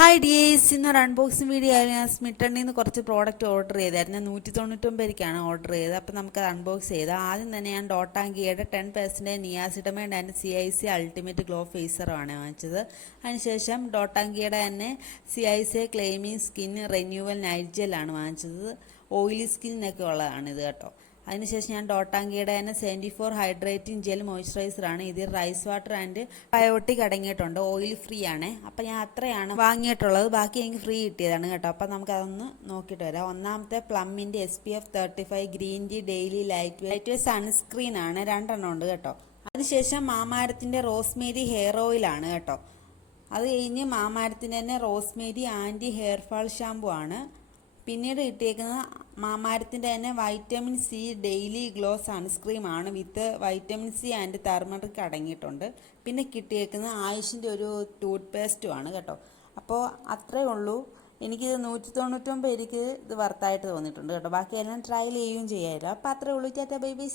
Hi dears, ഇന്നൊരു unboxing video ആയാലും ഞാൻ സ്മിട്ടണിൽ നിന്ന് കുറച്ച് പ്രോഡക്റ്റ് ഓർഡർ ചെയ്തായിരുന്നു. ഞാൻ 199 ഓർഡർ ചെയ്തത്. അപ്പോൾ നമുക്കത് അൺബോക്സ് ചെയ്താൽ ആദ്യം തന്നെ ഞാൻ ഡോട്ടാങ്കിയുടെ 10% niacinamide and CIC ultimate glow ഫേസറാണ് വാങ്ങിച്ചത്. അതിനുശേഷം ഡോട്ടാങ്കിയുടെ തന്നെ CIC calming skin renewal night ജെല്ലാണ് വാങ്ങിച്ചത്. ഓയിലി സ്കിന്നിനൊക്കെ ഉള്ളതാണിത് കേട്ടോ. അതിനുശേഷം ഞാൻ ഡോട്ടാങ്കിയുടെ തന്നെ 74 ഹൈഡ്രേറ്റിംഗ് ജെൽ മോയ്സ്ചറൈസറാണ്. ഇതിൽ റൈസ് വാട്ടർ ആൻഡ് ബയോട്ടിക് അടങ്ങിയിട്ടുണ്ട്. ഓയിൽ ഫ്രീ ആണ്. അപ്പം ഞാൻ അത്രയാണ് വാങ്ങിയിട്ടുള്ളത്. ബാക്കി എനിക്ക് ഫ്രീ കിട്ടിയതാണ് കേട്ടോ. അപ്പം നമുക്കതൊന്ന് നോക്കിയിട്ട് വരാം. ഒന്നാമത്തെ പ്ലമ്മിൻ്റെ SPF 35 green tea daily light sunscreen ആണ്. 2 ഉണ്ട് കേട്ടോ. അതിനുശേഷം മാമാരത്തിൻ്റെ റോസ്മേരി ഹെയർ ഓയിലാണ് കേട്ടോ. അത് കഴിഞ്ഞ് മാമാരത്തിൻ്റെ തന്നെ rosemary anti hair fall shampoo ആണ്. പിന്നീട് കിട്ടിയേക്കുന്നത് മാമാരത്തിൻ്റെ തന്നെ വൈറ്റമിൻ C ഡെയിലി ഗ്ലോ സൺസ്ക്രീമാണ്. With vitamin C and turmeric അടങ്ങിയിട്ടുണ്ട്. പിന്നെ കിട്ടിയേക്കുന്നത് ആയുഷിൻ്റെ ഒരു ടൂത്ത് പേസ്റ്റുമാണ് കേട്ടോ. അപ്പോൾ അത്രയേ ഉള്ളൂ. എനിക്കിത് 199 ഇത് വർത്തായിട്ട് തോന്നിയിട്ടുണ്ട് കേട്ടോ. ബാക്കിയെല്ലാം ട്രയൽ ചെയ്യുകയും ചെയ്യാമല്ലോ. അപ്പോൾ അത്രയേ ഉള്ളൂ. Tata bye bye.